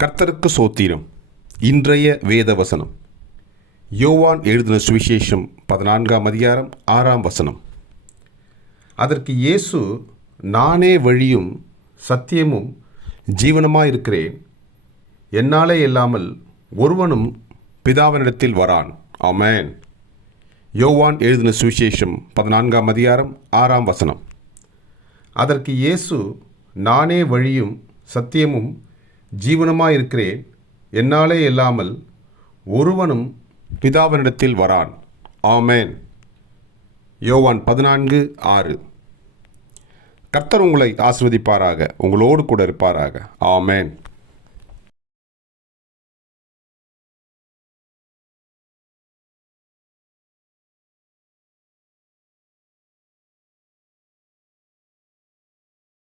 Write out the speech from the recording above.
கர்த்தருக்கு சோத்திரம். இன்றைய வேத வசனம் யோவான் எழுதின சுவிசேஷம் பதினான்காம் அதிகாரம் ஆறாம் வசனம். அதற்கு இயேசு நானே வழியும் சத்தியமும் ஜீவனமாயிருக்கிறேன். என்னாலே இல்லாமல் ஒருவனும் பிதாவினிடத்தில் வரான். அமேன் யோவான் எழுதின சுவிசேஷம் பதினான்காம் அதிகாரம் ஆறாம் வசனம். அதற்கு இயேசு நானே வழியும் சத்தியமும் ஜீவனமாயிருக்கிறேன். என்னாலே இல்லாமல் ஒருவனும் பிதாவினிடத்தில் வரான். ஆமேன். யோவான் பதினான்கு ஆறு. கர்த்தர் உங்களை ஆசிர்வதிப்பாராக. உங்களோடு கூட இருப்பாராக. ஆமேன்.